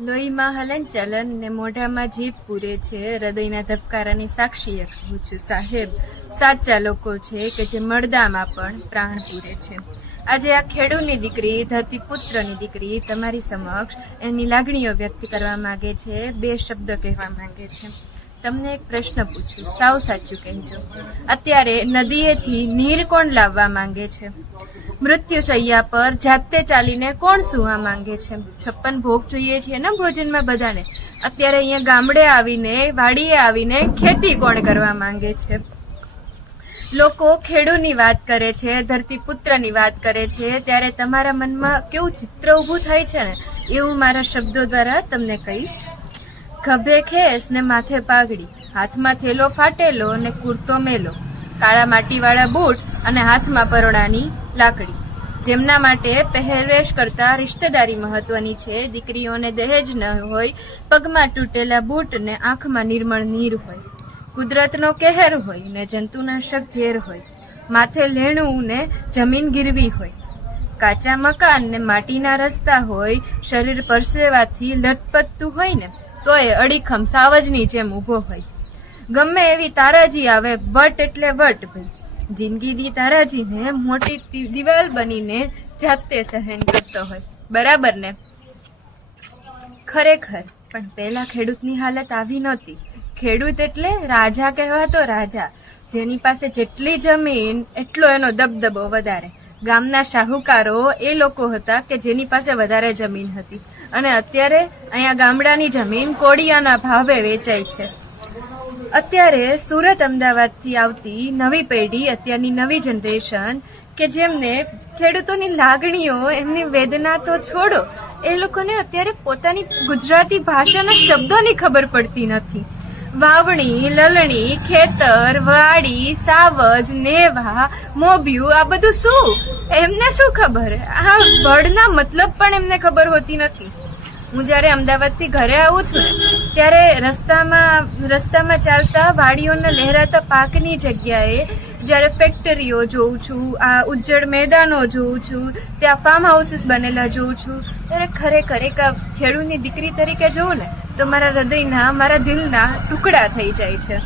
લોહીમાં હલનચલન ને મોઢામાં જીભ પૂરે છે. હૃદયના ધબકારાની સાક્ષીએ કહું છું સાહેબ. સાચા લોકો છે કે જે મળદામાં પણ પ્રાણ પૂરે છે. આજે આ ખેડૂની દીકરી ધરતી પુત્રની દીકરી તમારી સમક્ષ એની લાગણીઓ વ્યક્ત કરવા માંગે છે. બે શબ્દ કહેવા માંગે છે. તમને એક પ્રશ્ન પૂછું. સાવ સાચું કહેજો. અત્યારે નદીએથી નીર કોણ લાવવા માંગે છે? મૃત્યુશૈયા પર જાતે ચાલીને કોણ સુવા માંગે છે? છપ્પન ભોગ જોઈએ છે ને ભોજનમાં બધાને? અત્યારે અહીંયા ગામડે આવીને, વાડીએ આવીને ખેતી કોણ કરવા માંગે છે? લોકો ખેડૂની વાત કરે છે, ધરતી પુત્રની વાત કરે છે. ત્યારે તમારા મનમાં કેવું ચિત્ર ઊભું થાય છે ને? એવું મારા શબ્દો દ્વારા તમને કહીશ. ખભે ખેસ ને માથે પાઘડી, હાથમાં થેલો ફાટેલો ને કુર્તો મેલો, કાળા માટીવાળા બૂટ અને હાથમાં પરોડાની લાકડી. જેમના માટે પહેરવેશ કરતા રિશ્તેદારી મહત્વની છે. દીકરીઓને દહેજ ન હોય, પગમાં તૂટેલા બૂટ ને આંખમાં નિર્મળ નીર હોય. કુદરતનો કહેર હોય ને જંતુનાશક ઝેર હોય. માથે લેણું ને જમીન ગીરવી હોય. કાચા મકાન ને માટીના રસ્તા હોય, શરીર પરસેવાથી લટપટતું હોય ને, તો એ અડીખમ સાવજની જેમ ઊભો હોય. ગમે એવી તારાજી આવે, વટ એટલે વટ ભાઈ. જિંદગીની તારાજીને મોટી દિવાલ બનીને જાતે સહન કરતો હોય. બરાબર ને? ખરેખર. પણ પહેલા ખેડૂતની હાલત આવી નહોતી. ખેડૂત એટલે રાજા કહેવાતો રાજા. જેની પાસે જેટલી જમીન, એટલો એનો દબદબો વધારે. ગામના શાહુકારો એ લોકો હતા કે જેની પાસે વધારે જમીન હતી. અને અત્યારે અહીંયા ગામડાની જમીન કોડિયાના ભાવે વેચાય છે. અત્યારે સુરત અમદાવાદથી આવતી નવી પેઢી, અત્યારની નવી જનરેશન કે જેમને ખેડૂતોની લાગણીઓ, એમની વેદના તો છોડો, એ લોકોને અત્યારે પોતાની ગુજરાતી ભાષાના શબ્દોની ખબર પડતી નથી. વાવણી, લલણી, ખેતર, વાડી, સાવજ, નેવા મોભ્યું આ બધું શું? એમને શું ખબર? આ વર્ડના મતલબ પણ એમને ખબર હોતી નથી. હું જ્યારે અમદાવાદથી ઘરે આવું છું ને ત્યારે રસ્તામાં રસ્તામાં ચાલતા વાડીઓના લહેરાતા પાકની જગ્યાએ જ્યારે ફેક્ટરીઓ જોઉં છું, આ ઉજ્જડ મેદાનો જોઉં છું, ત્યાં ફાર્મ હાઉસીસ બનેલા જોઉં છું, ત્યારે ખરેખર એક ખેડૂતની દીકરી તરીકે જોઉં ને, તો મારા હૃદયના, મારા દિલના ટુકડા થઈ જાય છે.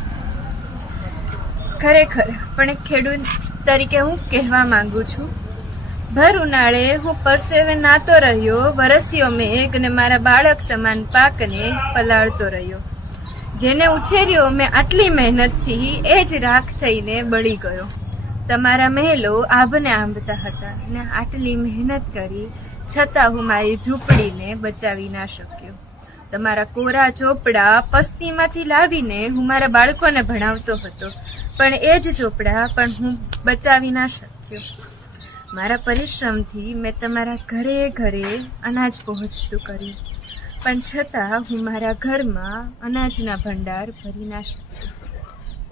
ખરેખર, પણ એક ખેડૂત તરીકે હું કહેવા માંગુ છું ભર ઉનાળે હું પરસેવે નાતો રહ્યો, વરસ્યો મેઘ ને મારા બાળક સમાન પાકને પલાળતો રહ્યો. જેને ઉછેર્યો મેં આટલી મહેનતથી, એ જ રાખ થઈને બળી ગયો. તમારા મહેલો આભને આંબતા હતા ને આટલી મહેનત કરી, છતાં હું મારી ઝૂંપડીને બચાવી ના શક્યો. તમારા કોરા ચોપડા પસ્તીમાંથી લાવીને હું મારા બાળકોને ભણાવતો હતો. પણ એ જ ચોપડા પણ હું બચાવી ના શક્યો. મારા પરિશ્રમથી મેં તમારા ઘરે ઘરે અનાજ પહોંચતું કર્યું. પણ છતાં હું મારા ઘરમાં અનાજના ભંડાર ભરી ના શક્યો.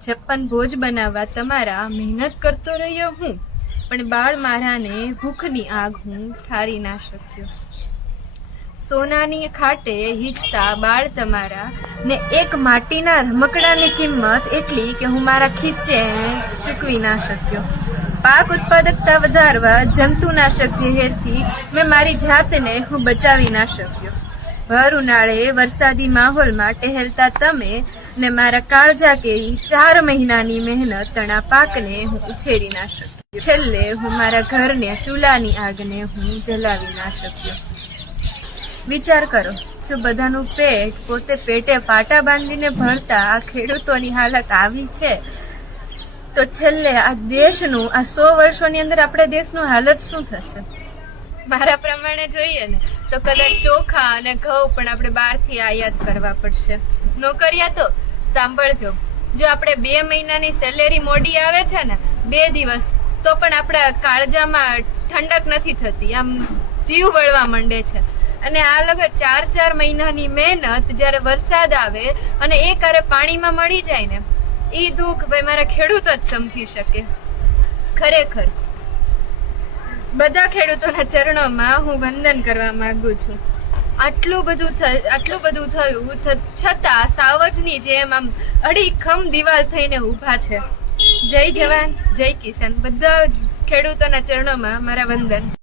છપ્પન ભોજ બનાવવા તમારા મહેનત કરતો રહ્યો હું, પણ બાળ મારાને ભૂખની આગ હું ઠારી ના શક્યો. સોનાની ખાટે હિંચતા બાળ તમારા ને એક માટીના રમકડાની કિંમત એટલી કે હું મારા ખીચે ચૂકવી ના શક્યો. પાક ઉત્પાદકતા વધારવા જંતુનાશક ઝેરથી મેં મારી જાતને હું બચાવી ના શક્યો. ભર ઉનાળે વરસાદી માહોલમાં ટહેલતા તમે ને મારા કાળજા કેરી ચાર મહિનાની મહેનત તણા પાકને હું ઉછેરી ના શક્યો. છેલ્લે હું મારા ઘરને ચૂલાની આગને હું જલાવી ના શક્યો. વિચાર કરો, જો બધાનું પેટ પોતે પેટે પાટા બાંધીને ભણતા આ ખેડૂતોની હાલત આવી છે તો છેલ્લે આ દેશનું, આ સો વર્ષોની અંદર આપણા દેશનું હાલત શું થશે? મારા પ્રમાણે જોઈએ ને, તો કદાચ ચોખા અને ઘઉં પણ આપણે બહારથી આયાત કરવા પડશે. નોકરિયા તો, સાંભળજો. જો આપણે બે મહિનાની સેલેરી મોડી આવે છે ને, બે દિવસ, તો પણ આપણા કાળજામાં ઠંડક નથી થતી. આમ જીવ વળવા માંડે છે. અને આ લગત ચાર ચાર મહિનાની મહેનત, જ્યારે વરસાદ આવે અને એ કારે પાણીમાં મળી જાય ને એ દુઃખ ભાઈ મારા ખેડૂતો જ સમજી શકે. ખરેખર. બધા ખેડૂતોના ચરણોમાં હું વંદન કરવા માંગુ છું. આટલું બધું આટલું બધું થયું છતાં સાવજની જેમ આમ અડીખમ દિવાલ થઈને ઊભા છે. જય જવાન, જય કિસાન. બધા ખેડૂતોના ચરણોમાં મારા વંદન.